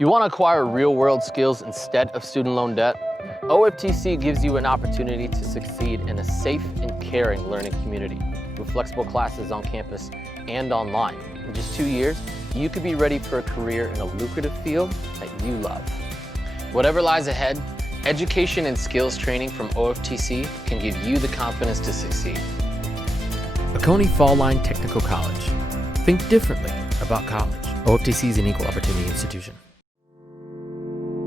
You want to acquire real-world skills instead of student loan debt? OFTC gives you an opportunity to succeed in a safe and caring learning community with flexible classes on campus and online. In just 2 years, you could be ready for a career in a lucrative field that you love. Whatever lies ahead, education and skills training from OFTC can give you the confidence to succeed. Oconee Fall Line Technical College. Think differently about college. OFTC is an equal opportunity institution.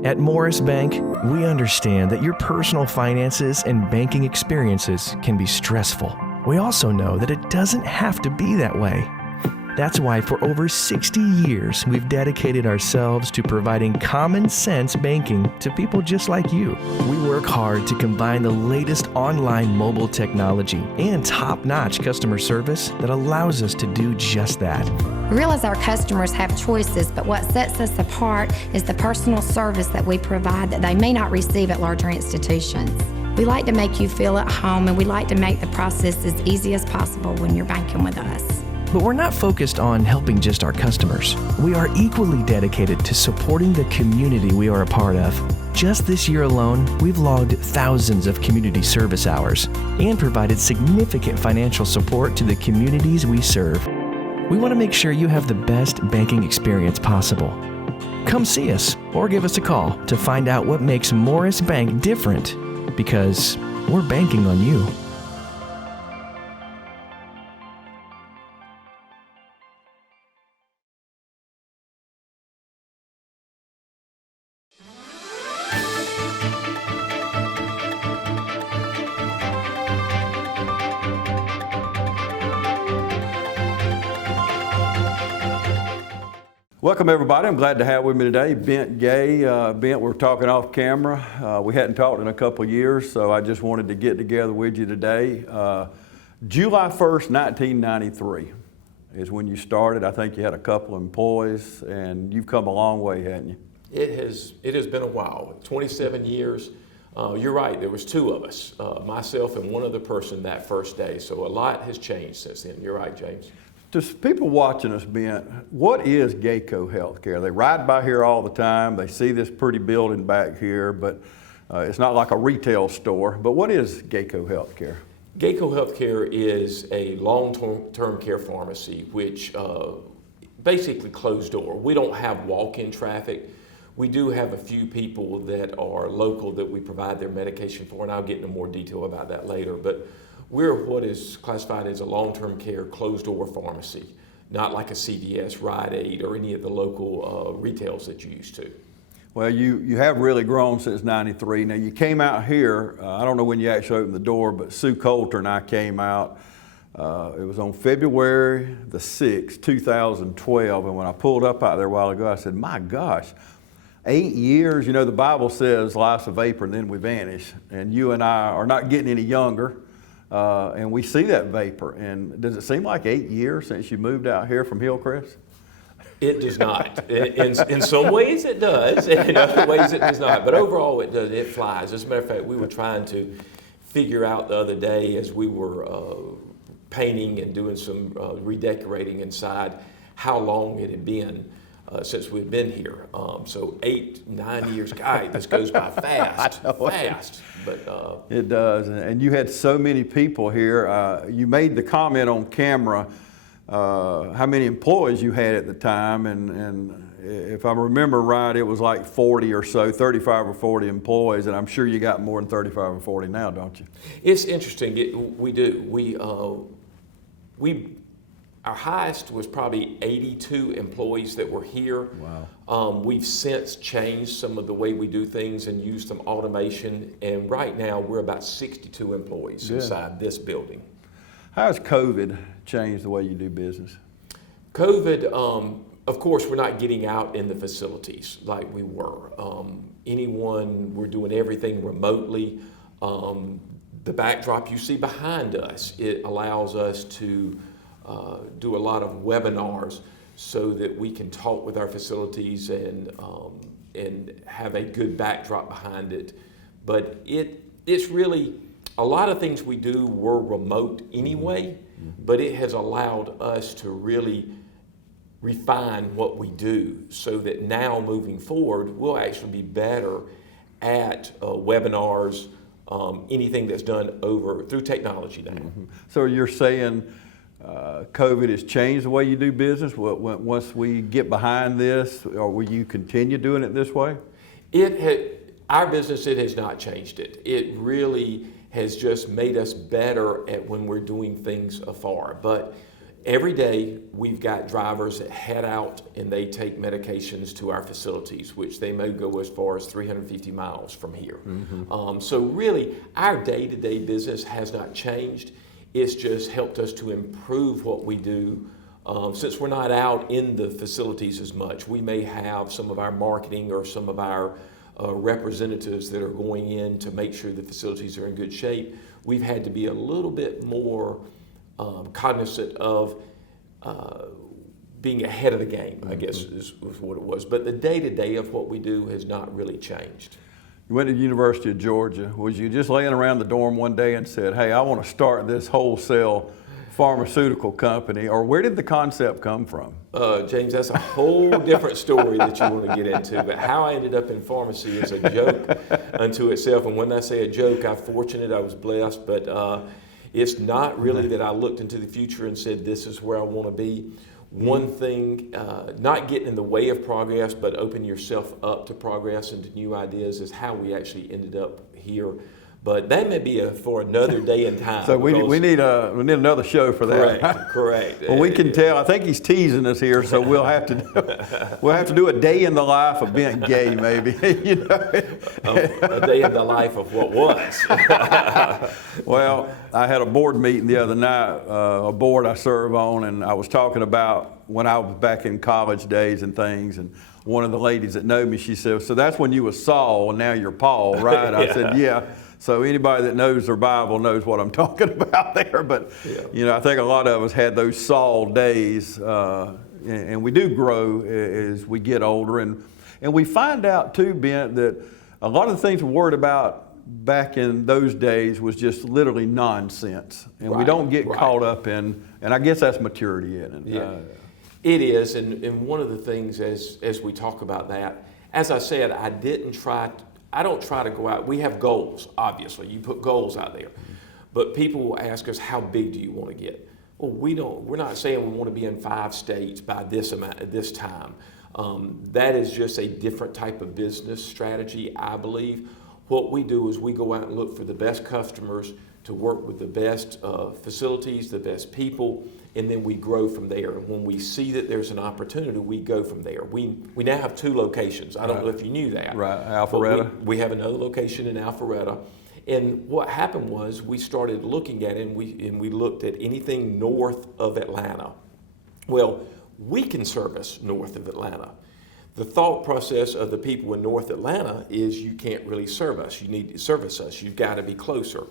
At Morris Bank, we understand that your personal finances and banking experiences can be stressful. We also know that it doesn't have to be that way. That's why for over 60 years, we've dedicated ourselves to providing common sense banking to people just like you. We work hard to combine the latest online mobile technology and top-notch customer service that allows us to do just that. We realize our customers have choices, but what sets us apart is the personal service that we provide that they may not receive at larger institutions. We like to make you feel at home, and we like to make the process as easy as possible when you're banking with us. But we're not focused on helping just our customers. We are equally dedicated to supporting the community we are a part of. Just this year alone, we've logged thousands of community service hours and provided significant financial support to the communities we serve. We want to make sure you have the best banking experience possible. Come see us or give us a call to find out what makes Morris Bank different, because we're banking on you. Welcome everybody. I'm glad to have with me today Bent Gay. Bent, we're talking off camera. We hadn't talked in a couple of years, so I just wanted to get together with you today. July 1st, 1993 is when you started. I think you had a couple of employees, and you've come a long way, haven't you? It has been a while, 27 years. You're right, there was two of us, myself and one other person that first day, so a lot has changed since then. You're right, James. Just people watching us, Bent, what is Gayco Healthcare? They ride by here all the time. They see this pretty building back here, but it's not like a retail store. But what is Gayco Healthcare? Gayco Healthcare is a long-term care pharmacy, which basically closed door. We don't have walk-in traffic. We do have a few people that are local that we provide their medication for, and I'll get into more detail about that later. But we're what is classified as a long-term care closed-door pharmacy, not like a CVS, Rite Aid, or any of the local retails that you used to. Well, you have really grown since '93. Now, you came out here, I don't know when you actually opened the door, but Sue Coulter and I came out. It was on February the 6th, 2012, and when I pulled up out there a while ago, I said, my gosh, 8 years. You know, the Bible says life's a vapor and then we vanish, and you and I are not getting any younger. And we see that vapor. And does it seem like 8 years since you moved out here from Hillcrest? It does not. In some ways it does, in other ways it does not. But overall it does, it flies. As a matter of fact, we were trying to figure out the other day as we were painting and doing some redecorating inside how long it had been since we've been here. So 8, 9 years, God, this goes by fast, fast. But it does, and you had so many people here. You made the comment on camera how many employees you had at the time, and if I remember right, it was like 40 or so, 35 or 40 employees, and I'm sure you got more than 35 or 40 now, don't you? It's interesting. We do. Our highest was probably 82 employees that were here. Wow. We've since changed some of the way we do things and used some automation, and right now we're about 62 employees inside this building. How has COVID changed the way you do business? COVID, of course, we're not getting out in the facilities like we were. We're doing everything remotely. The backdrop you see behind us, it allows us to do a lot of webinars so that we can talk with our facilities and have a good backdrop behind it. But it's really, a lot of things we do were remote anyway, but it has allowed us to really refine what we do so that now moving forward, we'll actually be better at webinars, anything that's done through technology now. So you're saying COVID has changed the way you do business? Once we get behind this, or will you continue doing it this way? Our business, it has not changed it. It really has just made us better at when we're doing things afar. But every day we've got drivers that head out and they take medications to our facilities, which they may go as far as 350 miles from here. So really, our day-to-day business has not changed. It's just helped us to improve what we do. Since we're not out in the facilities as much, we may have some of our marketing or some of our representatives that are going in to make sure the facilities are in good shape. We've had to be a little bit more cognizant of being ahead of the game, I guess is what it was. But the day-to-day of what we do has not really changed. You went to the University of Georgia. Was you just laying around the dorm one day and said, hey, I want to start this wholesale pharmaceutical company, or where did the concept come from? James, that's a whole different story that you want to get into, but how I ended up in pharmacy is a joke unto itself. And when I say a joke, I'm fortunate, I was blessed, but it's not really that I looked into the future and said, this is where I want to be. One thing, not getting in the way of progress, but open yourself up to progress and to new ideas is how we actually ended up here. But that may be for another day and time. So we need another show for that. Correct. Well, we can tell. I think he's teasing us here, so we'll have to do a day in the life of being gay, maybe. You know? A day in the life of what was. Well, I had a board meeting the other night, a board I serve on, and I was talking about when I was back in college days and things, and one of the ladies that know me, she said, so that's when you were Saul and now you're Paul, right? Yeah. I said, yeah. So anybody that knows their Bible knows what I'm talking about there. But, you know, I think a lot of us had those Saul days, and we do grow as we get older. And we find out, too, Bent, that a lot of the things we worried about back in those days was just literally nonsense. And we don't get caught up in, and I guess that's maturity in it. It is, and one of the things as we talk about that, as I said, I don't try to go out. We have goals, obviously. You put goals out there. But people will ask us, how big do you want to get? Well, we're not saying we want to be in 5 states by this amount at this time. That is just a different type of business strategy, I believe. What we do is we go out and look for the best customers, to work with the best facilities, the best people, and then we grow from there. And when we see that there's an opportunity, we go from there. We now have 2 locations. I don't know if you knew that. Right, Alpharetta. We have another location in Alpharetta. And what happened was we started looking at it, and we looked at anything north of Atlanta. Well, we can service north of Atlanta. The thought process of the people in North Atlanta is you can't really serve us. You need to service us. You've got to be closer.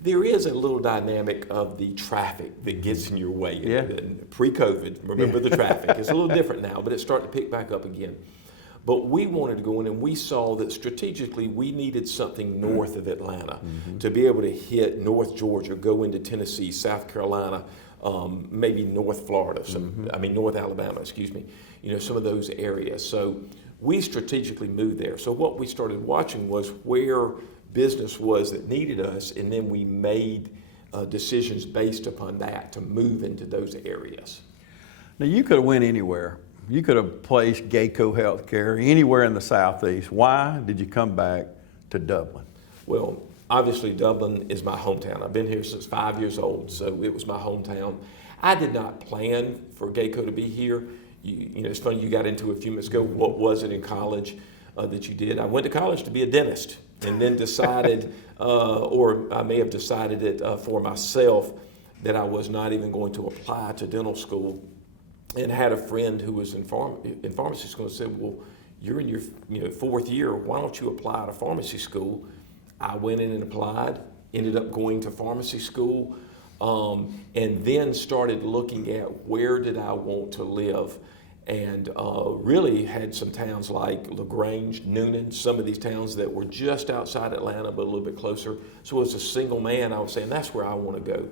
There is a little dynamic of the traffic that gets in your way. Yeah. Pre-COVID, remember the traffic. It's a little different now, but it's starting to pick back up again. But we wanted to go in, and we saw that strategically we needed something north of Atlanta to be able to hit North Georgia, go into Tennessee, South Carolina, maybe North Florida, North Alabama, excuse me, some of those areas. So we strategically moved there. So what we started watching was where business was that needed us, and then we made decisions based upon that to move into those areas. Now, you could have went anywhere. You could have placed Gayco Healthcare anywhere in the Southeast. Why did you come back to Dublin? Well, obviously Dublin is my hometown. I've been here since 5 years old, so it was my hometown. I did not plan for Gayco to be here. It's funny, you got into it a few minutes ago. What was it in college that you did? I went to college to be a dentist, and then decided, or I may have decided it for myself, that I was not even going to apply to dental school. And had a friend who was in pharmacy school and said, well, you're in your 4th year, why don't you apply to pharmacy school? I went in and applied, ended up going to pharmacy school, and then started looking at where did I want to live. And really had some towns like LaGrange, Noonan, some of these towns that were just outside Atlanta but a little bit closer. So as a single man, I was saying that's where I want to go.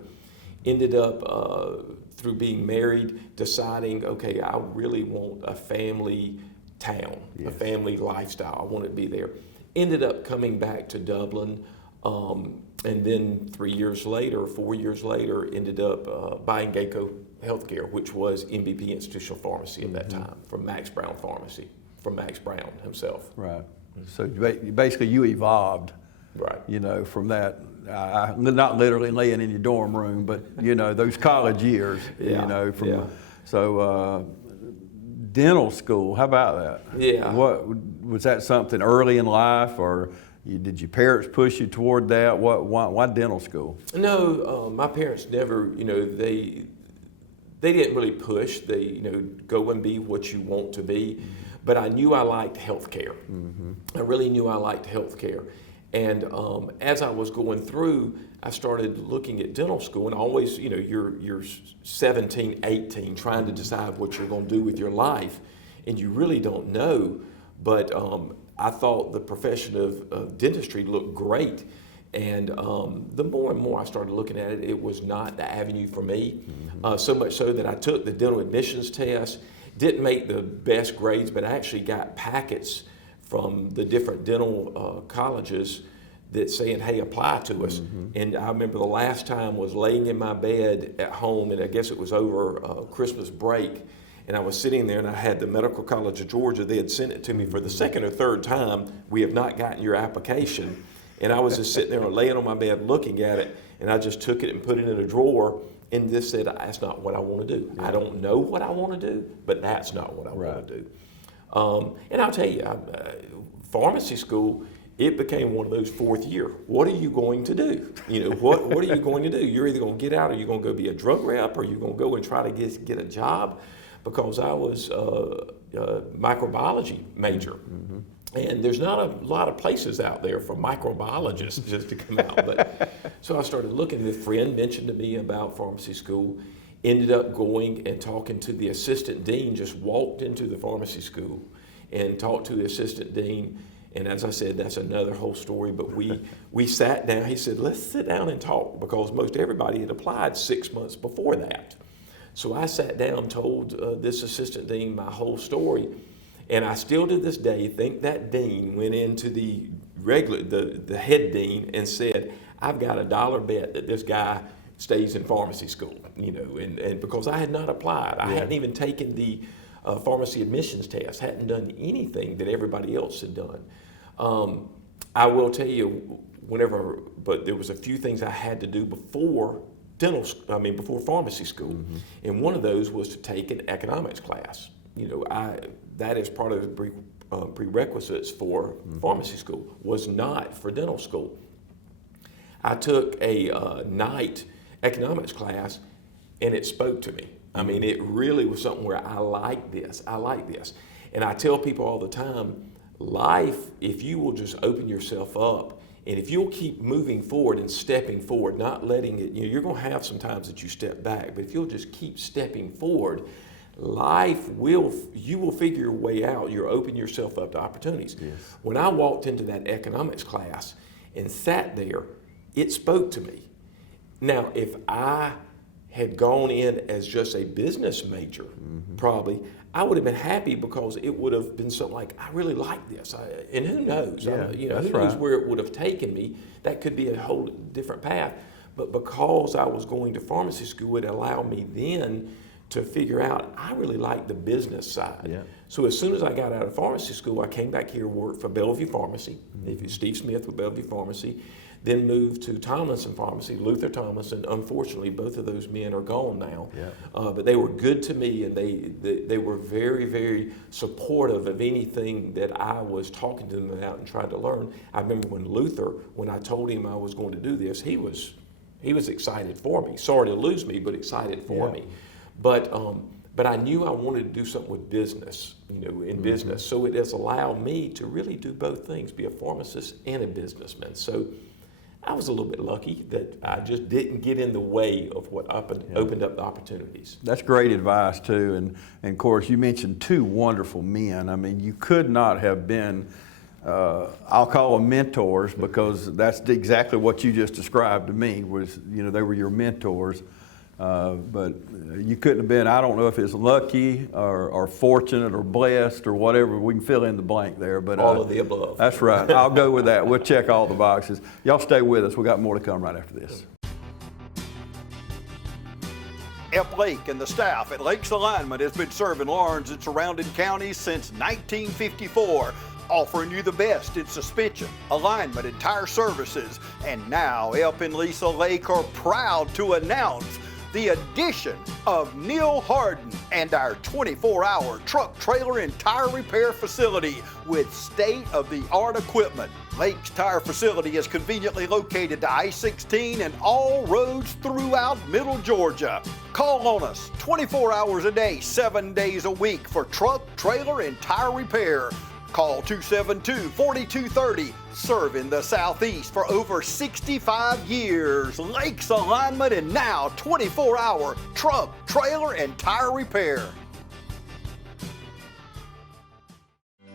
Ended up through being married, deciding, okay, I really want a family town, a family lifestyle. I want to be there. Ended up coming back to Dublin, and then 3 years later, 4 years later, ended up buying Gayco Healthcare, which was MVP Institutional Pharmacy at that time, from Max Brown Pharmacy, from Max Brown himself. Right. So basically you evolved, Right. you know, from that, not literally laying in your dorm room, but, you know, those college years, Yeah, you know, from, yeah. so dental school, how about that? Yeah. What, was that something early in life, or did your parents push you toward that? Why dental school? No, my parents never, you know, they didn't really push. They, you know, go and be what you want to be. But I knew I liked healthcare. I really knew I liked healthcare. And as I was going through, I started looking at dental school, and always, you know, you're 17, 18, trying to decide what you're going to do with your life, and you really don't know. But I thought the profession of dentistry looked great. And the more and more I started looking at it, it was not the avenue for me. So much so that I took the dental admissions test, didn't make the best grades, but I actually got packets from the different dental colleges that saying, hey, apply to us. And I remember the last time was laying in my bed at home, and I guess it was over Christmas break, and I was sitting there, and I had the Medical College of Georgia. They had sent it to me for the second or third time. We have not gotten your application. And I was just sitting there laying on my bed looking at it, and I just took it and put it in a drawer and just said, that's not what I want to do. I don't know what I want to do, but that's not what I want to do. And I'll tell you, pharmacy school, it became one of those fourth year. What are you going to do? You know, what are you going to do? You're either going to get out, or you're going to go be a drug rep, or you're going to go and try to get a job, because I was a microbiology major. And there's not a lot of places out there for microbiologists just to come out. But so I started looking. A friend mentioned to me about pharmacy school. Ended up going and talking to the assistant dean. Just walked into the pharmacy school and talked to the assistant dean. And as I said, that's another whole story. But we sat down. He said, let's sit down and talk, because most everybody had applied 6 months before that. So I sat down, told this assistant dean my whole story. And I still to this day think that dean went into the head dean and said, I've got a $1 bet that this guy stays in pharmacy school, you know, and because I had not applied. I hadn't even taken the pharmacy admissions test, hadn't done anything that everybody else had done. I will tell you, but there was a few things I had to do before before pharmacy school. And one of those was to take an economics class. You know, that is part of the prerequisites for pharmacy school, was not for dental school. I took a night economics class, and it spoke to me. I mean, it really was something where I like this. And I tell people all the time, life, if you will just open yourself up, and if you'll keep moving forward and stepping forward, not letting it, you know, you're going to have some times that you step back, but if you'll just keep stepping forward, you will figure your way out. You'll open yourself up to opportunities. When I walked into that economics class and sat there, it spoke to me. Now, if I had gone in as just a business major, probably, I would have been happy, because it would have been something like, I really like this. And who knows? Who knows where it would have taken me? That could be a whole different path. But because I was going to pharmacy school, it allowed me then to figure out, I really like the business side. So as soon as I got out of pharmacy school, I came back here and worked for Bellevue Pharmacy, Steve Smith with Bellevue Pharmacy, then moved to Tomlinson Pharmacy, Luther Tomlinson. Unfortunately, both of those men are gone now. But they were good to me, and they were very, very supportive of anything that I was talking to them about and trying to learn. I remember when I told him I was going to do this, he was excited for me. Sorry to lose me, but excited for me. But I knew I wanted to do something with business, you know, in business. So it has allowed me to really do both things, be a pharmacist and a businessman. So I was a little bit lucky that I just didn't get in the way of what opened up the opportunities. That's great advice too. And of course, you mentioned two wonderful men. I mean, you could not have been, I'll call them mentors, because that's exactly what you just described to me, was, you know, they were your mentors. But you couldn't have been, I don't know if it's lucky or fortunate or blessed or whatever. We can fill in the blank there. But all of the above. That's right. I'll go with that. We'll check all the boxes. Y'all stay with us. We got more to come right after this. F. Lake and the staff at Lakes Alignment has been serving Lawrence and surrounding counties since 1954, offering you the best in suspension, alignment, and tire services. And now Elp and Lisa Lake are proud to announce the addition of Neil Harden and our 24-hour truck, trailer, and tire repair facility with state-of-the-art equipment. Lake's Tire Facility is conveniently located to I-16 and all roads throughout Middle Georgia. Call on us 24 hours a day, 7 days a week for truck, trailer, and tire repair. Call 272-4230. Serving the Southeast for over 65 years. Lakes Alignment and now 24-hour truck, trailer, and tire repair.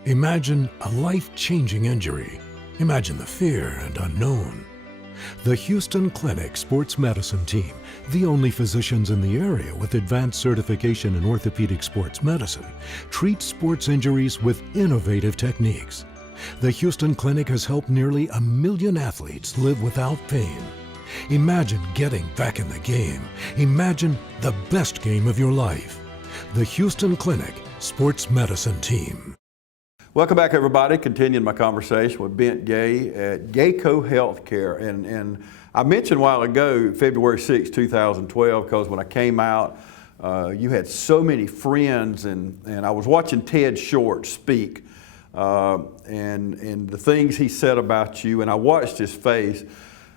Imagine a life-changing injury. Imagine the fear and unknown. The Houston Clinic Sports Medicine Team, the only physicians in the area with advanced certification in orthopedic sports medicine, treats sports injuries with innovative techniques. The Houston Clinic has helped nearly 1 million athletes live without pain. Imagine getting back in the game. Imagine the best game of your life. The Houston Clinic Sports Medicine Team. Welcome back, everybody. Continuing my conversation with Bent Gay at Gayco Healthcare. And I mentioned a while ago, February 6, 2012, because when I came out, you had so many friends, and I was watching Ted Short speak, and the things he said about you, and I watched his face.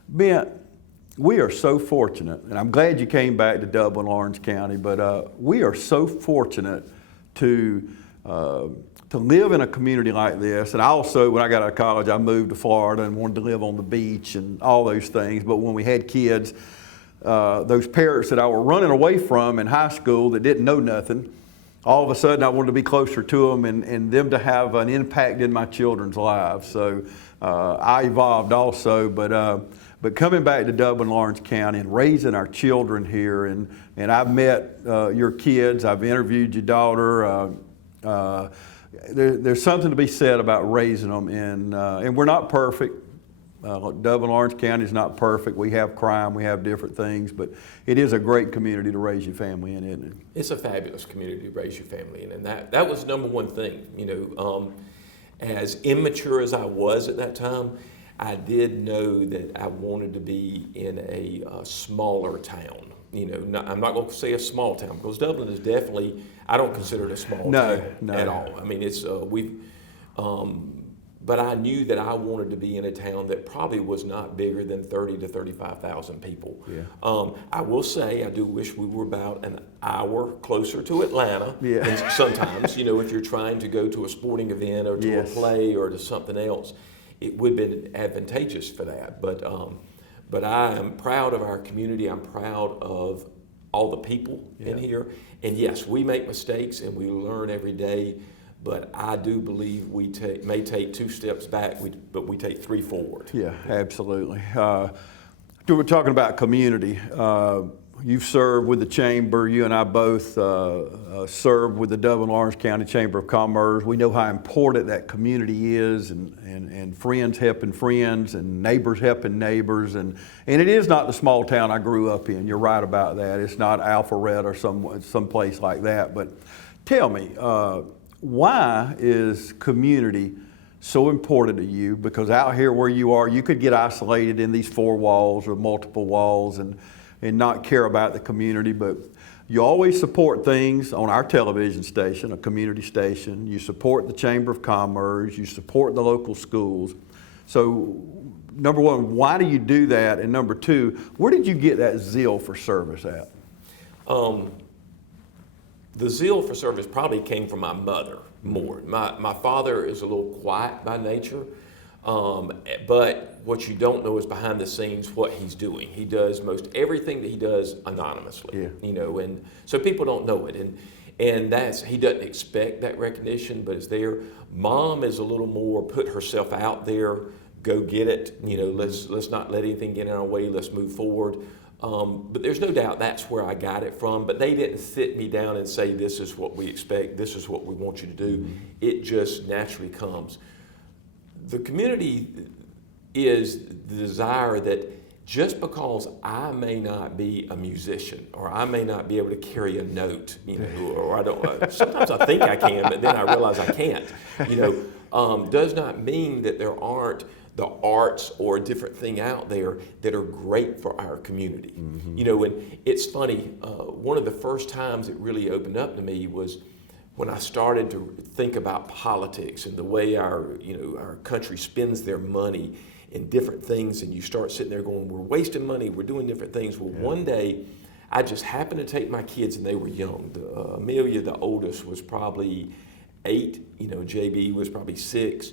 Bent, we are so fortunate, and I'm glad you came back to Dublin, Orange County, but we are so fortunate to live in a community like this. And I also, when I got out of college, I moved to Florida and wanted to live on the beach and all those things. But when we had kids, those parents that I were running away from in high school that didn't know nothing, all of a sudden I wanted to be closer to them and them to have an impact in my children's lives. So I evolved also, but coming back to Dublin, Lawrence County and raising our children here, and I've met your kids, I've interviewed your daughter, there's something to be said about raising them, and we're not perfect. Dublin, Orange County is not perfect. We have crime, we have different things, but it is a great community to raise your family in, isn't it? It's a fabulous community to raise your family in, and that was number one thing. You know, as immature as I was at that time, I did know that I wanted to be in a smaller town. You know, I'm not going to say a small town, because Dublin is definitely, I don't consider it a small town at all. I mean, it's but I knew that I wanted to be in a town that probably was not bigger than 30 to 35,000 people. Yeah. I will say I do wish we were about an hour closer to Atlanta. Yeah. And sometimes, you know, if you're trying to go to a sporting event or to a play or to something else, it would have been advantageous for that. But I am proud of our community. I'm proud of all the people in here. And yes, we make mistakes and we learn every day, but I do believe we may take 2 steps back, but we take 3 forward. Yeah, absolutely. We're talking about community. You've served with the Chamber. You and I both served with the Dublin Orange County Chamber of Commerce. We know how important that community is, and friends helping friends, and neighbors helping neighbors. And it is not the small town I grew up in. You're right about that. It's not Alpharetta or some place like that. But tell me, why is community so important to you? Because out here where you are, you could get isolated in these 4 walls or multiple walls and not care about the community, but you always support things on our television station, a community station. You support the Chamber of Commerce, you support the local schools. So number one, why do you do that? And number 2, where did you get that zeal for service at? The zeal for service probably came from my mother more. My father is a little quiet by nature. But what you don't know is behind the scenes what he's doing. He does most everything that he does anonymously, you know, and so people don't know it. And he doesn't expect that recognition, but it's there. Mom is a little more put herself out there, go get it, you know, let's not let anything get in our way, let's move forward. But there's no doubt that's where I got it from. But they didn't sit me down and say, this is what we expect, this is what we want you to do. It just naturally comes. The community is the desire that just because I may not be a musician, or I may not be able to carry a note, or I don't. Sometimes I think I can, but then I realize I can't. Does not mean that there aren't the arts or a different thing out there that are great for our community. And it's funny. One of the first times it really opened up to me was when I started to think about politics and the way our country spends their money in different things, and you start sitting there going, we're wasting money, we're doing different things. Well, one day, I just happened to take my kids, and they were young. Amelia, the oldest, was probably 8, JB was probably 6,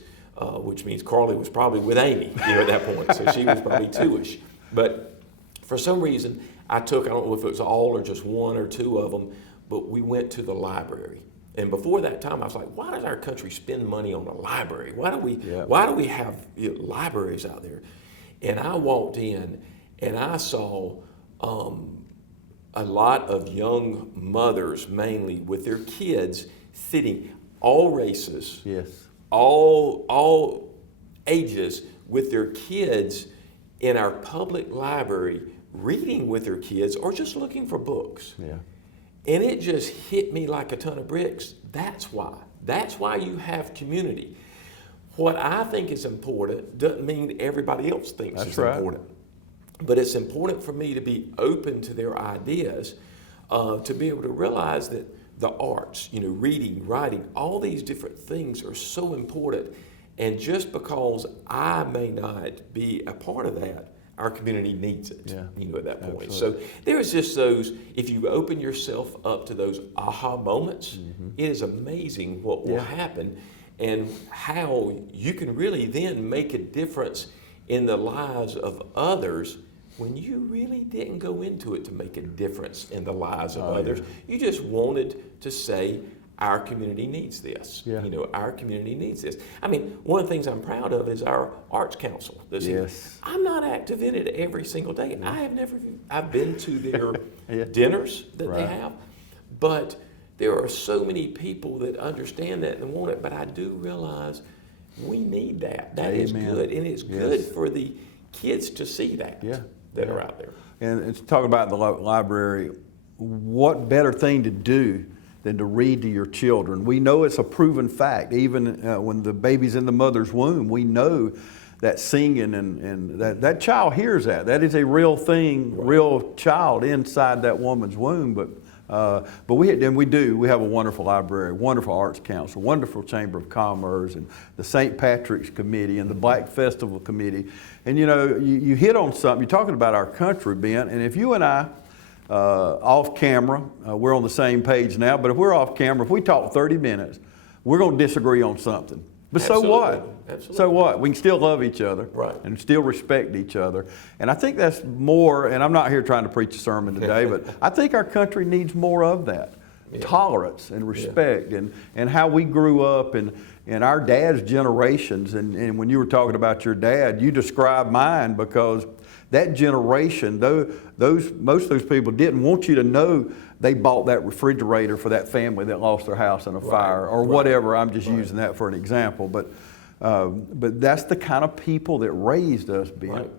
which means Carly was probably with Amy, at that point, so she was probably 2-ish. But for some reason, I don't know if it was all or just 1 or 2 of them, but we went to the library. And before that time, I was like, why does our country spend money on a library? Why do we have libraries out there? And I walked in and I saw a lot of young mothers, mainly with their kids, sitting, all races, all ages, with their kids in our public library, reading with their kids or just looking for books. And it just hit me like a ton of bricks. That's why. That's why you have community. What I think is important doesn't mean everybody else thinks it's important. But it's important for me to be open to their ideas, to be able to realize that the arts, reading, writing, all these different things are so important. And just because I may not be a part of that, our community needs it, at that point. Absolutely. So there's just those, if you open yourself up to those aha moments, it is amazing what will happen and how you can really then make a difference in the lives of others when you really didn't go into it to make a difference in the lives of others. You just wanted to say, our community needs this. Our community needs this. I mean, one of the things I'm proud of is our Arts Council. I'm not active in it every single day. I've been to their dinners that they have, but there are so many people that understand that and want it, but I do realize we need that. That is good, and it's good for the kids to see that are out there. And it's talking about the library, what better thing to do than to read to your children. We know it's a proven fact. Even when the baby's in the mother's womb, we know that singing and that child hears that. That is a real thing, real child inside that woman's womb. But we have a wonderful library, wonderful Arts Council, wonderful Chamber of Commerce, and the St. Patrick's Committee and the Black Festival Committee. And you hit on something. You're talking about our country, Ben, and if you and I, off camera, we're on the same page now, but if we're off camera, if we talk 30 minutes, we're going to disagree on something. But so what? So what? We can still love each other and still respect each other. And I think that's more, and I'm not here trying to preach a sermon today, but I think our country needs more of that. Tolerance and respect and how we grew up and our dad's generations. And when you were talking about your dad, you described mine because that generation, most of those people didn't want you to know they bought that refrigerator for that family that lost their house in a fire or whatever. I'm just using that for an example. But that's the kind of people that raised us, Ben.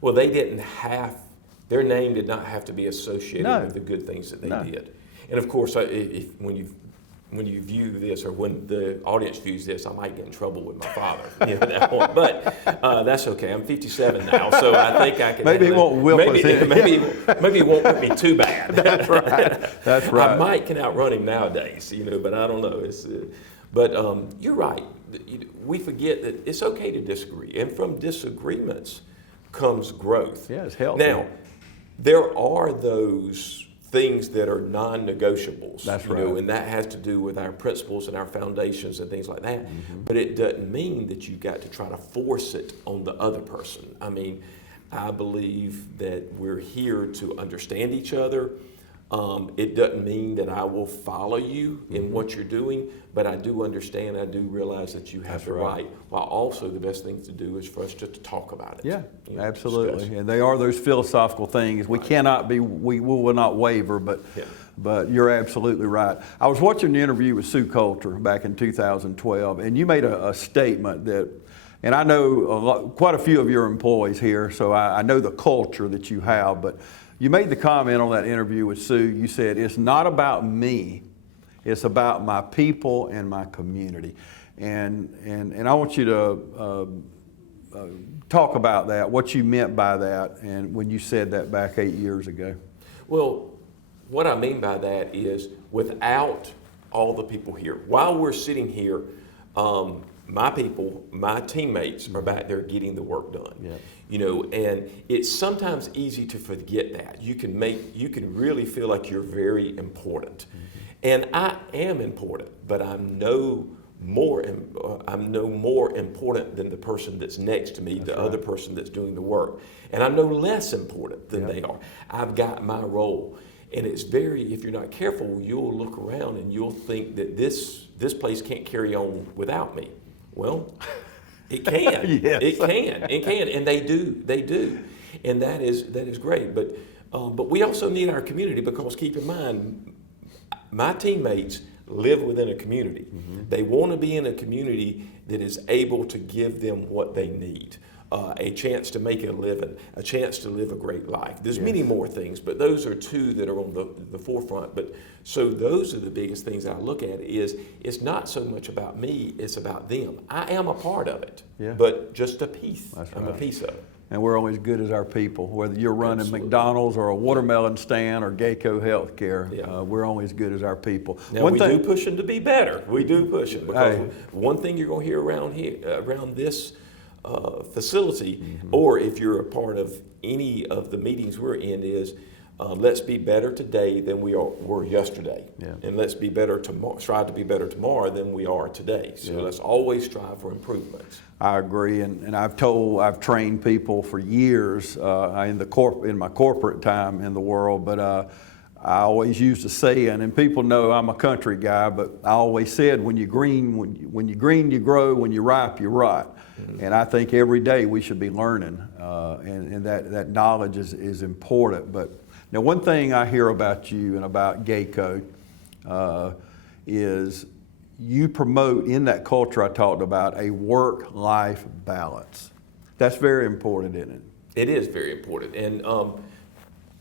Well, their name did not have to be associated with the good things that they did. And of course, when you view this, or when the audience views this, I might get in trouble with my father at that point. But that's okay. I'm 57 now, so I think I can. Maybe he won't whip us in. Maybe he won't whip me too bad. That's right. That's right. I might can outrun him nowadays, but I don't know. But you're right. We forget that it's okay to disagree, and from disagreements comes growth. Yeah, it's healthy. Now, there are those things that are non-negotiables. That's right. And that has to do with our principles and our foundations and things like that. But it doesn't mean that you got to try to force it on the other person. I mean, I believe that we're here to understand each other, It doesn't mean that I will follow you in what you're doing, but I do understand, I do realize that you have the right. While also the best thing to do is for us just to talk about it. Yeah, you know, absolutely. discuss. And they are those philosophical things. We cannot be, we will not waver, but you're absolutely right. I was watching the interview with Sue Coulter back in 2012, and you made a statement that, and I know quite a few of your employees here, so I know the culture that you have, but you made the comment on that interview with Sue. You said, it's not about me, it's about my people and my community. And I want you to talk about that, what you meant by that, and when you said that back 8 years ago. Well, what I mean by that is without all the people here, while we're sitting here, my people, my teammates are back there getting the work done. Yeah. You know, and it's sometimes easy to forget that. You can really feel like you're very important. And I am important, but I'm no more important than the person that's next to me, other person that's doing the work. And I'm no less important than they are. I've got my role. And it's if you're not careful, you'll look around and you'll think that this place can't carry on without me. Well, it can. Yes. It can, and they do, and that is great. But we also need our community, because keep in mind, my teammates live within a community. They want to be in a community that is able to give them what they need. A chance to make a living, a chance to live a great life. There's many more things, but those are two that are on the forefront. But so those are the biggest things I look at. Is it's not so much about me, it's about them. I am a part of it, but just a piece. I'm a piece of it. And we're only as good as our people, whether you're running McDonald's or a watermelon stand or Gayco Healthcare. We're only as good as our people. Now we do push them to be better. We do push them, because one thing you're going to hear around this facility, or if you're a part of any of the meetings we're in, is let's be better today than we were yesterday, and let's be better tomorrow. Strive to be better tomorrow than we are today. So let's always strive for improvements. I agree, and I've trained people for years in my corporate time in the world, but I always use a saying, and people know I'm a country guy, but I always said, when you green, you grow; when you ripe, you rot. And I think every day we should be learning, and that knowledge is important. But now, one thing I hear about you and about Gayco is you promote, in that culture I talked about, a work-life balance. That's very important, isn't it? It is very important. And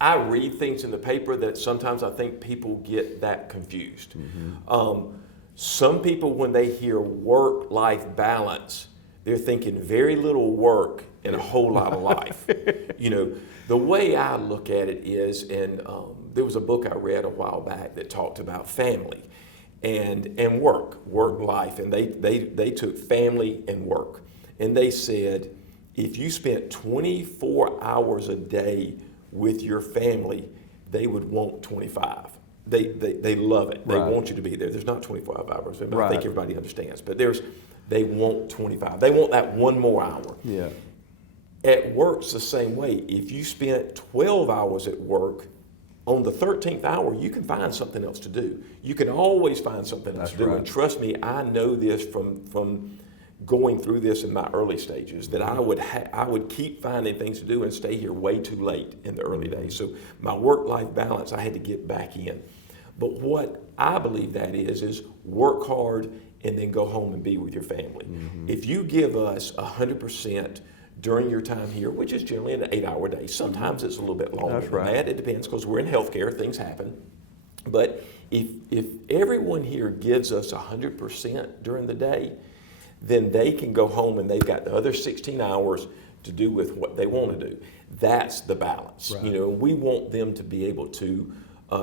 I read things in the paper that sometimes I think people get that confused. Some people, when they hear work-life balance, they're thinking very little work and a whole lot of life. You know, the way I look at it is, and there was a book I read a while back that talked about family and work life, and they took family and work, and they said, if you spent 24 hours a day with your family, they would want 25. They love it. They want you to be there. There's not 25 hours. I think everybody understands, but they want 25. They want that one more hour. Yeah. At work's the same way. If you spent 12 hours at work, on the 13th hour, you can find something else to do. You can always find something else to do. And trust me, I know this from going through this in my early stages, that I would keep finding things to do and stay here way too late in the early days. So my work-life balance, I had to get back in. But what I believe that is work hard and then go home and be with your family. If you give us 100% during your time here, which is generally an 8-hour day, sometimes it's a little bit longer than that. It depends, because we're in healthcare, things happen. But if everyone here gives us 100% during the day, then they can go home and they've got the other 16 hours to do with what they want to do. That's the balance. You know, we want them to be able to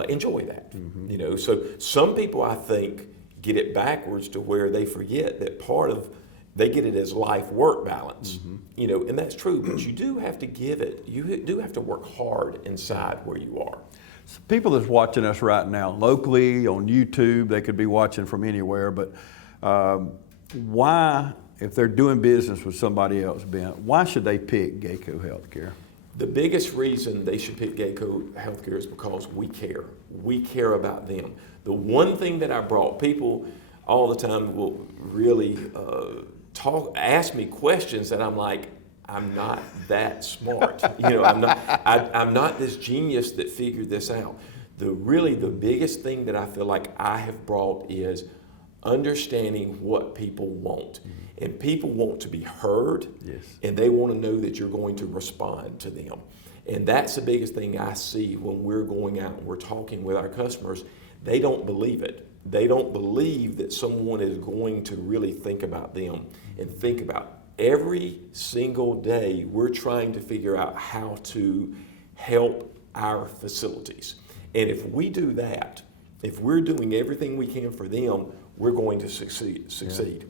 enjoy that. You know, so some people, I think, get it backwards to where they forget that they get it as life-work balance. You know, and that's true, but you do have to you do have to work hard inside where you are. So people that's watching us right now, locally, on YouTube, they could be watching from anywhere, but why, if they're doing business with somebody else, Ben, why should they pick Gayco Healthcare? The biggest reason they should pick Gayco Healthcare is because we care. We care about them. The one thing that I brought, people all the time will really ask me questions that I'm like, I'm not that smart. I'm not this genius that figured this out. The biggest thing that I feel like I have brought is understanding what people want. And people want to be heard, yes, and they want to know that you're going to respond to them. And that's the biggest thing I see when we're going out and we're talking with our customers. They don't believe it. They don't believe that someone is going to really think about them and think about every single day we're trying to figure out how to help our facilities. And if we do that, if we're doing everything we can for them, we're going to succeed.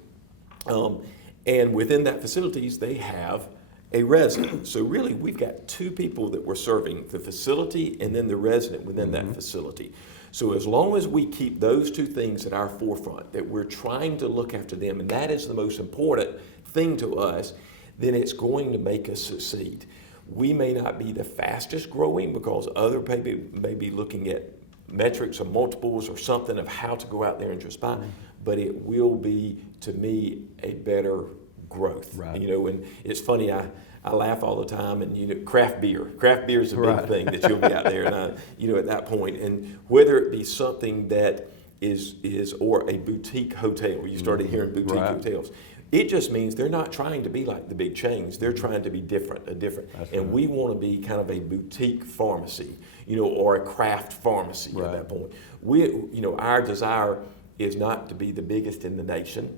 And within that facilities, they have a resident. So really, we've got two people that we're serving, the facility and then the resident within that facility. So as long as we keep those two things at our forefront, that we're trying to look after them, and that is the most important thing to us, then it's going to make us succeed. We may not be the fastest growing because other people may be looking at metrics or multiples or something of how to go out there and just buy, but it will be, to me, a better growth. Right. And it's funny, I laugh all the time, and craft beer is a big thing that you'll be out there, and at that point, and whether it be something that is or a boutique hotel, you started hearing boutique hotels. It just means they're not trying to be like the big chains. They're trying to be different. And we want to be kind of a boutique pharmacy, or a craft pharmacy at that point. Our desire is not to be the biggest in the nation,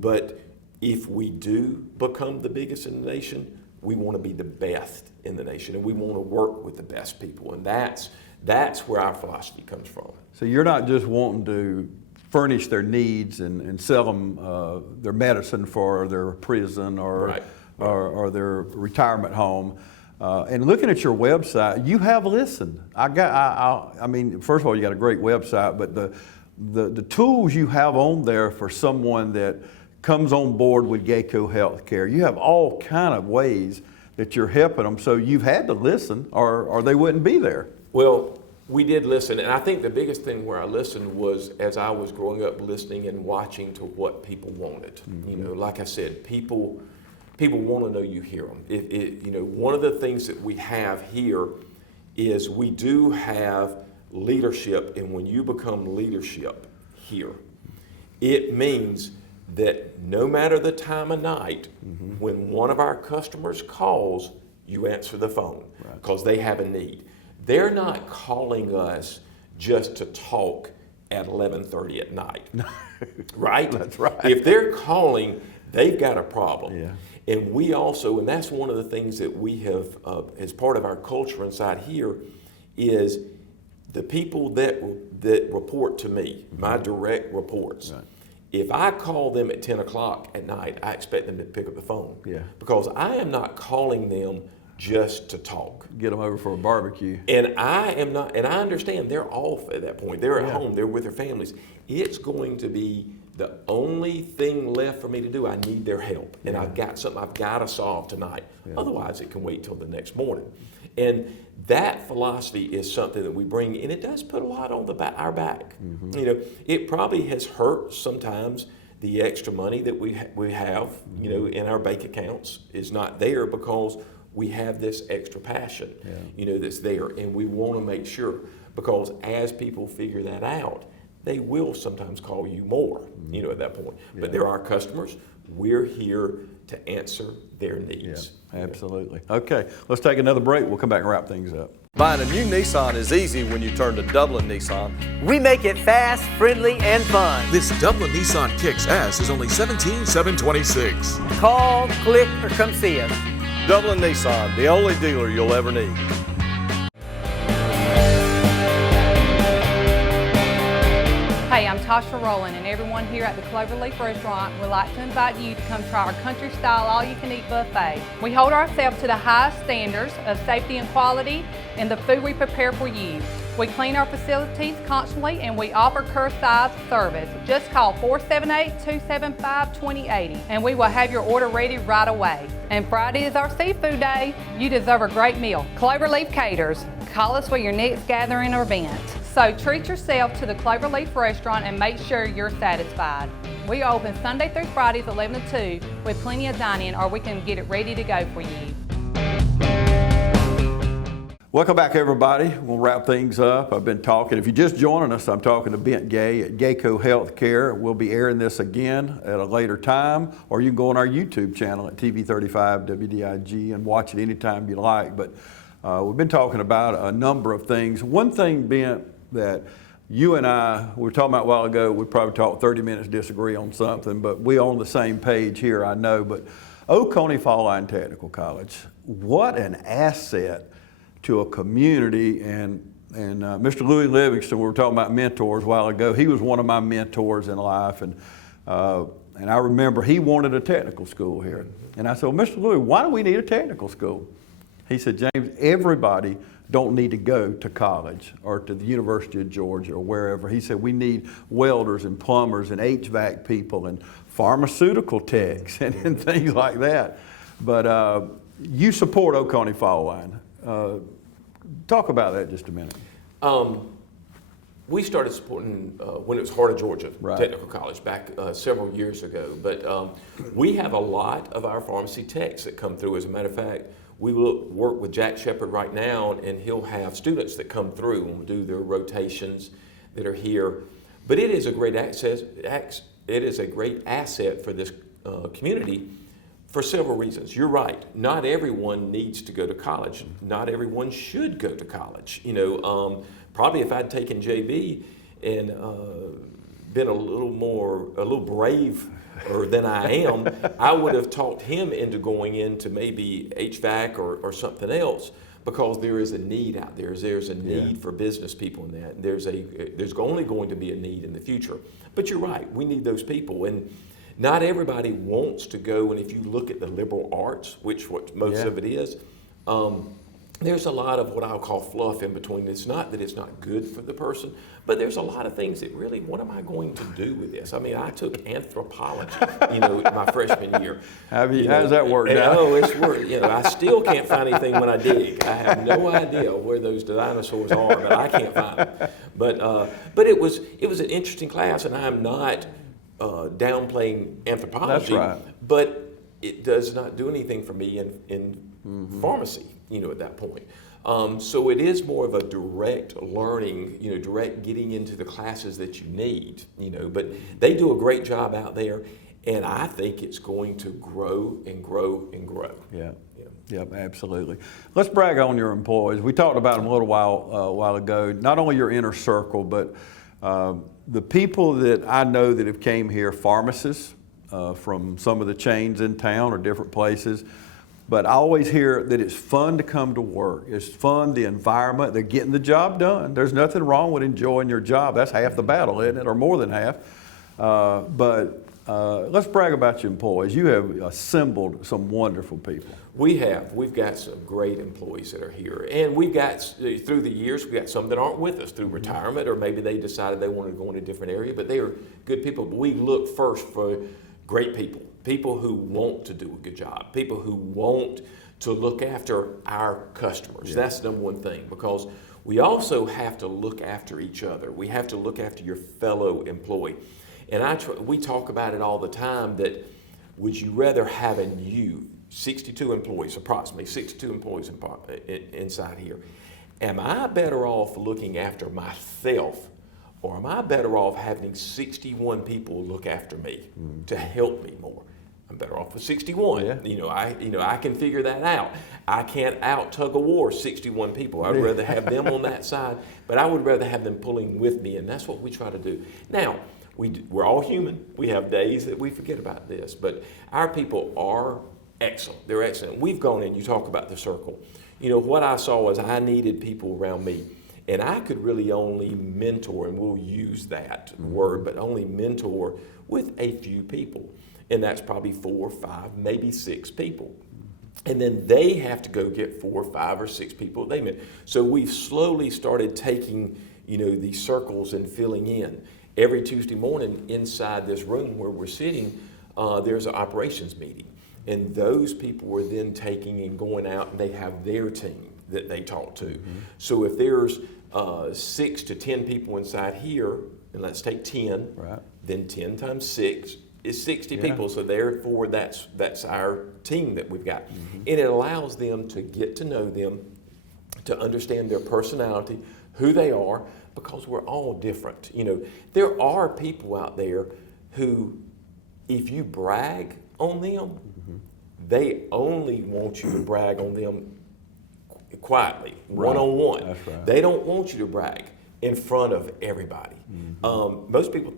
but if we do become the biggest in the nation, we want to be the best in the nation, and we want to work with the best people, and that's where our philosophy comes from. So you're not just wanting to furnish their needs and sell them their medicine for their prison or their retirement home. And looking at your website, you have listened. I mean, first of all, you got a great website, but the tools you have on there for someone that comes on board with Gayco Healthcare, you have all kind of ways that you're helping them. So you've had to listen, or they wouldn't be there. Well, we did listen, and I think the biggest thing where I listened was as I was growing up, listening and watching to what people wanted. Like I said, people want to know you hear them. One of the things that we have here is we do have leadership, and when you become leadership here, it means that no matter the time of night, when one of our customers calls, you answer the phone because they have a need. They're not calling us just to talk at 11:30 at night, right? That's right. If they're calling, they've got a problem. Yeah. And we also, and that's one of the things that we have, as part of our culture inside here, is the people that report to me, my direct reports. Right. If I call them at 10 o'clock at night, I expect them to pick up the phone. Yeah. Because I am not calling them just to talk. Get them over for a barbecue. And I am not, and I understand they're off at that point. They're at home, they're with their families. It's going to be the only thing left for me to do. I need their help. And I've got something I've got to solve tonight. Otherwise, it can wait till the next morning. And that philosophy is something that we bring, and it does put a lot on our back. It probably has hurt sometimes. The extra money that we have, in our bank accounts is not there because we have this extra passion, that's there, and we want to make sure, because as people figure that out, they will sometimes call you more, at that point. But they're our customers. We're here to answer their needs. Yeah, absolutely. Okay, let's take another break. We'll come back and wrap things up. Buying a new Nissan is easy when you turn to Dublin Nissan. We make it fast, friendly, and fun. This Dublin Nissan Kicks S is only $17,726. Call, click, or come see us. Dublin Nissan, the only dealer you'll ever need. Hey, I'm Tasha Rowland, and everyone here at the Cloverleaf Restaurant would like to invite you to come try our country-style all-you-can-eat buffet. We hold ourselves to the highest standards of safety and quality in the food we prepare for you. We clean our facilities constantly and we offer curbside service. Just call 478-275-2080 and we will have your order ready right away. And Friday is our seafood day. You deserve a great meal. Cloverleaf Caters. Call us for your next gathering or event. So treat yourself to the Cloverleaf Restaurant and make sure you're satisfied. We are open Sunday through Fridays 11 to 2 with plenty of dining, or we can get it ready to go for you. Welcome back, everybody. We'll wrap things up. I've been talking, if you're just joining us, I'm talking to Bent Gay at Gayco Healthcare. We'll be airing this again at a later time, or you can go on our YouTube channel at TV35 WDIG and watch it anytime you like. But we've been talking about a number of things. One thing, Bent, that you and I, we were talking about a while ago, we probably talked 30 minutes, disagree on something, but we're on the same page here, I know. But Oconee Fall Line Technical College, what an asset to a community, and Mr. Louis Livingston, we were talking about mentors a while ago. He was one of my mentors in life, and I remember he wanted a technical school here. And I said, well, Mr. Louis, why do we need a technical school? He said, James, everybody don't need to go to college or to the University of Georgia or wherever. He said, we need welders and plumbers and HVAC people and pharmaceutical techs and things like that. But you support Oconee Fall Line. Talk about that just a minute. We started supporting when it was Heart of Georgia Right. Technical College back several years ago. But we have a lot of our pharmacy techs that come through. As a matter of fact, we will work with Jack Shepard right now, and he'll have students that come through and will do their rotations that are here. But it is a great access. It is a great asset for this community. For several reasons. You're right. Not everyone needs to go to college. Not everyone should go to college. You know, probably if I'd taken JB and been a little brave than I am, I would have talked him into going into maybe HVAC or something else, because there is a need out there. There's a need for business people in that. There's only going to be a need in the future. But you're right. We need those people. And not everybody wants to go, and if you look at the liberal arts, which what most of it is, there's a lot of what I'll call fluff in between. It's not that it's not good for the person, but there's a lot of things that really, what am I going to do with this? I mean, I took anthropology, my freshman year. How's that worked out? Oh, it's worked. I still can't find anything when I dig. I have no idea where those dinosaurs are, but I can't find them. But it was an interesting class, and I'm not downplaying anthropology, That's right. But it does not do anything for me in pharmacy, at that point. So it is more of a direct learning, direct getting into the classes that you need, but they do a great job out there, and I think it's going to grow and grow and grow. Yeah. Yep, absolutely. Let's brag on your employees. We talked about them a little while ago, not only your inner circle, but the people that I know that have came here, pharmacists from some of the chains in town or different places, but I always hear that it's fun to come to work. It's fun, the environment, they're getting the job done. There's nothing wrong with enjoying your job. That's half the battle, isn't it, or more than half. But let's brag about your employees. You have assembled some wonderful people. We have. We've got some great employees that are here. And we've got, through the years, we've got some that aren't with us through retirement, or maybe they decided they wanted to go in a different area, but they are good people. But we look first for great people, people who want to do a good job, people who want to look after our customers. Yeah. That's the number one thing, because we also have to look after each other. We have to look after your fellow employee. And we talk about it all the time, that would you rather have 62 employees, approximately 62 employees inside here. Am I better off looking after myself, or am I better off having 61 people look after me to help me more? I'm better off with 61. Yeah. I can figure that out. I can't out tug a war 61 people. I'd rather have them on that side, but I would rather have them pulling with me, and that's what we try to do. Now, we're all human. We have days that we forget about this, but our people are excellent. They're excellent. We've gone in, you talk about the circle. What I saw was I needed people around me, and I could really only mentor, and we'll use that word, but only mentor with a few people. And that's probably 4, 5, maybe 6 people. And then they have to go get 4, 5, or 6 people they met. So we've slowly started taking, these circles and filling in. Every Tuesday morning inside this room where we're sitting, there's an operations meeting. And those people are then taking and going out, and they have their team that they talk to. So if there's 6 to 10 people inside here, and let's take 10, then 10 times 6 is 60 people. So therefore, that's our team that we've got. And it allows them to get to know them, to understand their personality, who they are, because we're all different. There are people out there who, if you brag on them, they only want you to brag on them quietly, one-on-one. That's right. They don't want you to brag in front of everybody. Most people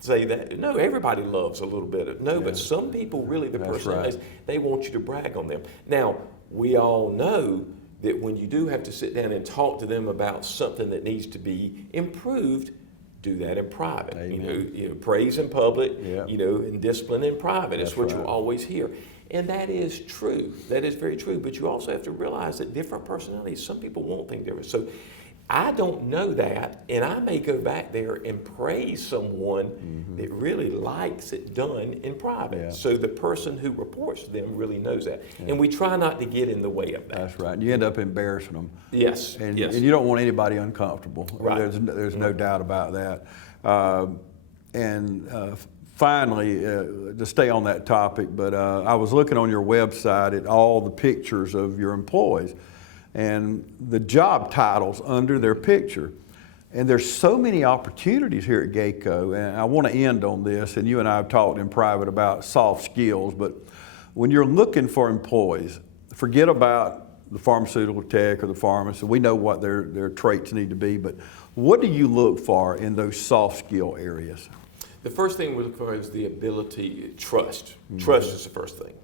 say that, no, everybody loves a little bit of, but some people really, the personalities, they want you to brag on them. Now, we all know that when you do have to sit down and talk to them about something that needs to be improved, do that in private. Praise in public, and discipline in private. That's what you'll always hear. And that is true. That is very true. But you also have to realize that different personalities, some people want things different. So I don't know that, and I may go back there and praise someone that really likes it done in private. So the person who reports to them really knows that. And we try not to get in the way of that. That's right. And you end up embarrassing them. Yes. And you don't want anybody uncomfortable. Right. There's no doubt about that. Finally, to stay on that topic, but I was looking on your website at all the pictures of your employees and the job titles under their picture. And there's so many opportunities here at Gayco, and I want to end on this, and you and I have talked in private about soft skills, but when you're looking for employees, forget about the pharmaceutical tech or the pharmacist. We know what their traits need to be, but what do you look for in those soft skill areas? The first thing we look for is the ability, trust. Trust is the first thing.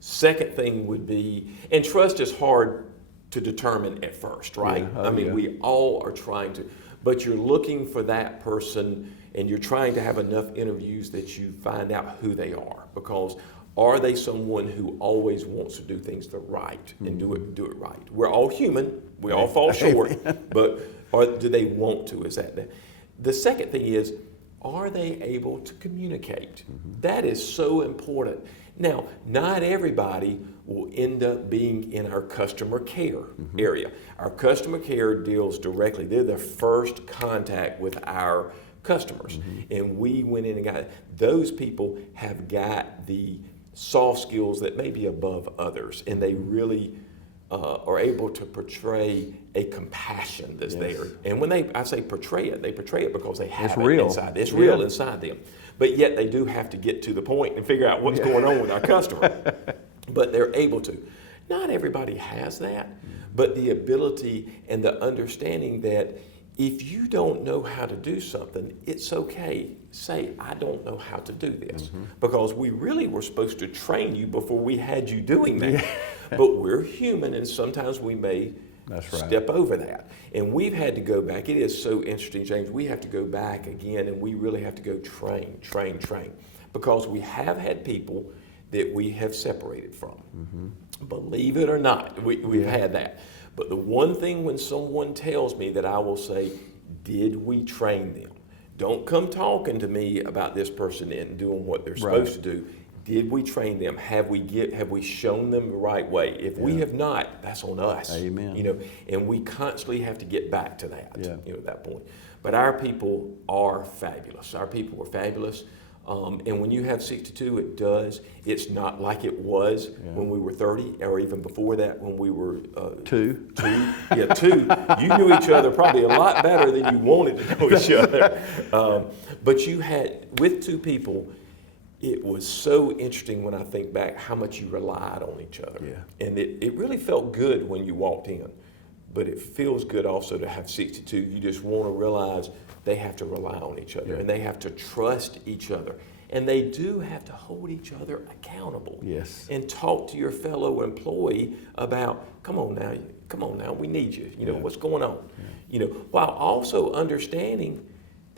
Second thing would be, and trust is hard to determine at first, right? We all are trying to, but you're looking for that person, and you're trying to have enough interviews that you find out who they are, because are they someone who always wants to do things the right and do it right? We're all human, we all fall short, but do they want to? Is that the second thing is, are they able to communicate? That is so important. Now, not everybody will end up being in our customer care area. Our customer care deals directly. They're the first contact with our customers. And we went in and got, those people have got the soft skills that may be above others, and they really are able to portray a compassion that's there. And when I say portray it, they portray it because they have it inside. It's real inside them. But yet they do have to get to the point and figure out what's going on with our customer. But they're able to. Not everybody has that, but the ability and the understanding that if you don't know how to do something, it's okay. Say, I don't know how to do this. Because we really were supposed to train you before we had you doing that. But we're human, and sometimes we may step over that. And we've had to go back. It is so interesting, James. We have to go back again, and we really have to go train. Because we have had people that we have separated from. Believe it or not, we've had that. But the one thing when someone tells me that I will say, did we train them? Don't come talking to me about this person and doing what they're supposed to do. Did we train them? Have we shown them the right way? If we have not, that's on us. Amen. And we constantly have to get back to that. At that point. But our people are fabulous. Our people are fabulous. And when you have 62, it's not like it was when we were 30, or even before that when we were two. You knew each other probably a lot better than you wanted to know each other. But you had, with 2 people, it was so interesting when I think back how much you relied on each other. And it really felt good when you walked in. But it feels good also to have 62. You just want to realize they have to rely on each other, and they have to trust each other. And they do have to hold each other accountable. And talk to your fellow employee about, come on now, we need you. What's going on? While also understanding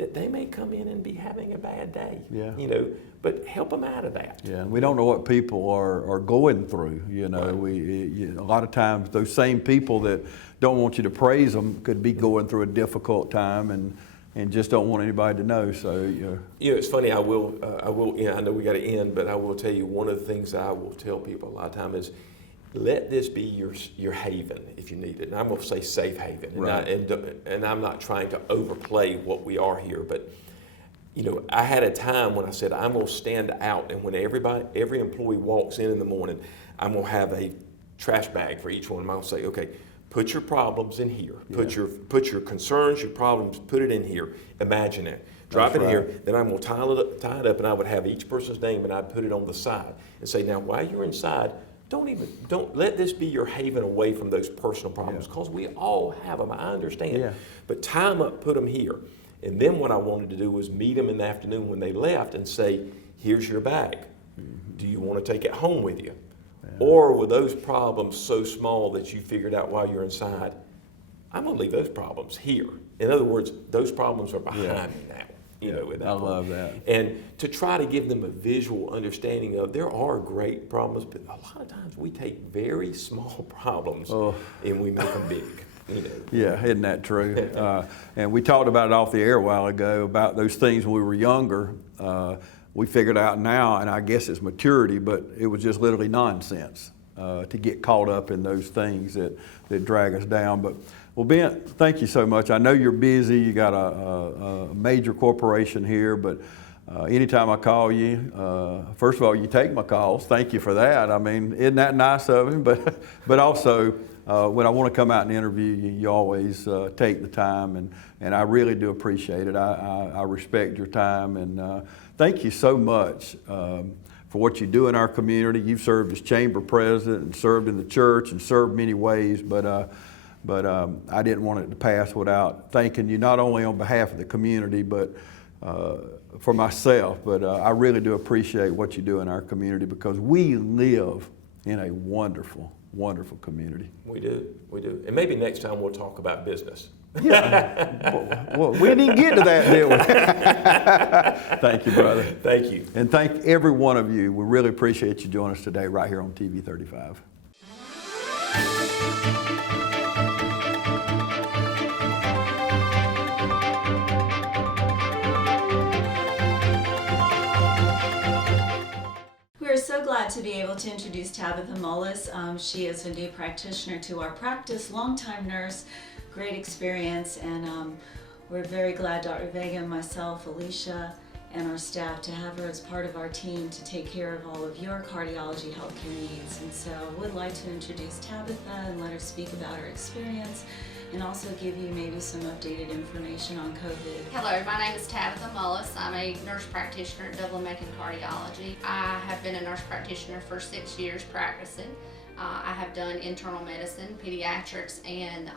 that they may come in and be having a bad day. Yeah. You know, but help them out of that. Yeah, we don't know what people are going through. You know, Right. a lot of times those same people that don't want you to praise them could be going through a difficult time and just don't want anybody to know. So You know, it's funny. I will. I know we got to end, but I will tell you one of the things I will tell people a lot of time is, let this be your haven if you need it. And I'm going to say safe haven. Right. And I'm not trying to overplay what we are here, but you know, I had a time when I said I'm going to stand out, and when every employee walks in the morning, I'm going to have a trash bag for each one. I'm going to say, okay, put your problems in here. Yeah. Put your concerns, your problems, put it in here. Imagine it. Drop That's it right. here. Then I'm going to tie it up, and I would have each person's name, and I'd put it on the side and say, now while you're inside, don't let this be your haven away from those personal problems, because we all have them. I understand. Yeah. But tie them up, put them here. And then what I wanted to do was meet them in the afternoon when they left and say, here's your bag. Do you want to take it home with you? Yeah. Or were those problems so small that you figured out while you're inside, I'm going to leave those problems here. In other words, those problems are behind me now. You know, at that point. love that. And to try to give them a visual understanding of, there are great problems, but a lot of times we take very small problems and we make them big. You know. Yeah, isn't that true? And we talked about it off the air a while ago about those things when we were younger. We figured out now, and I guess it's maturity, but it was just literally nonsense to get caught up in those things that drag us down. But well, Ben, thank you so much. I know you're busy. You got a major corporation here, but anytime I call you, first of all, you take my calls. Thank you for that. I mean, isn't that nice of him? But also, when I want to come out and interview you, you always take the time, and I really do appreciate it. I respect your time, and thank you so much for what you do in our community. You've served as chamber president and served in the church and served many ways, but I didn't want it to pass without thanking you, not only on behalf of the community, but for myself. But I really do appreciate what you do in our community, because we live in a wonderful, wonderful community. We do. And maybe next time we'll talk about business. Yeah. Well, we didn't get to that, did we? Thank you, brother. Thank you. And thank every one of you. We really appreciate you joining us today right here on TV 35. We're so glad to be able to introduce Tabitha Mullis. She is a new practitioner to our practice, longtime nurse, great experience, and we're very glad, Dr. Vega and myself, Alicia, and our staff, to have her as part of our team to take care of all of your cardiology healthcare needs. And so I would like to introduce Tabitha and let her speak about her experience, and also give you maybe some updated information on COVID. Hello, my name is Tabitha Mullis. I'm a nurse practitioner at Dublin-Macon Cardiology. I have been a nurse practitioner for 6 years practicing. I have done internal medicine, pediatrics, and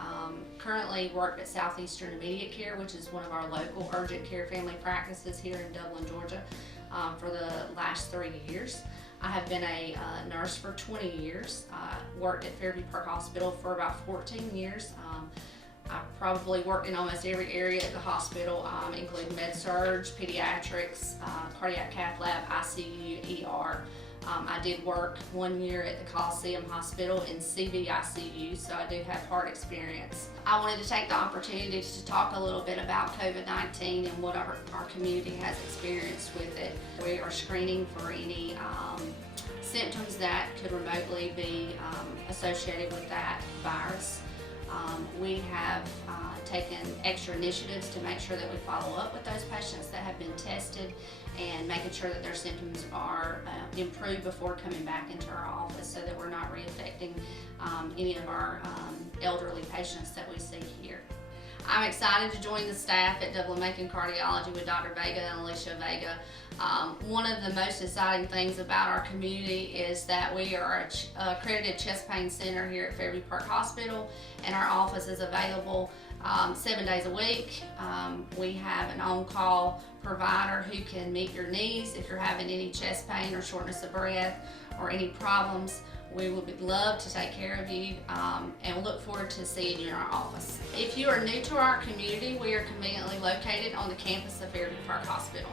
currently work at Southeastern Immediate Care, which is one of our local urgent care family practices here in Dublin, Georgia, for the last 3 years. I have been a nurse for 20 years, worked at Fairview Park Hospital for about 14 years. I probably worked in almost every area at the hospital, including med-surg, pediatrics, cardiac cath lab, ICU, ER. I did work 1 year at the Coliseum Hospital in CVICU, so I do have heart experience. I wanted to take the opportunity to talk a little bit about COVID-19 and what our community has experienced with it. We are screening for any symptoms that could remotely be associated with that virus. We have taken extra initiatives to make sure that we follow up with those patients that have been tested, and making sure that their symptoms are improved before coming back into our office, so that we're not reinfecting any of our elderly patients that we see here. I'm excited to join the staff at Dublin-Macon Cardiology with Dr. Vega and Alicia Vega. One of the most exciting things about our community is that we are an accredited chest pain center here at Fairview Park Hospital, and our office is available 7 days a week. We have an on-call provider who can meet your needs if you're having any chest pain or shortness of breath or any problems. We would love to take care of you and look forward to seeing you in our office. If you are new to our community, we are conveniently located on the campus of Fairview Park Hospital.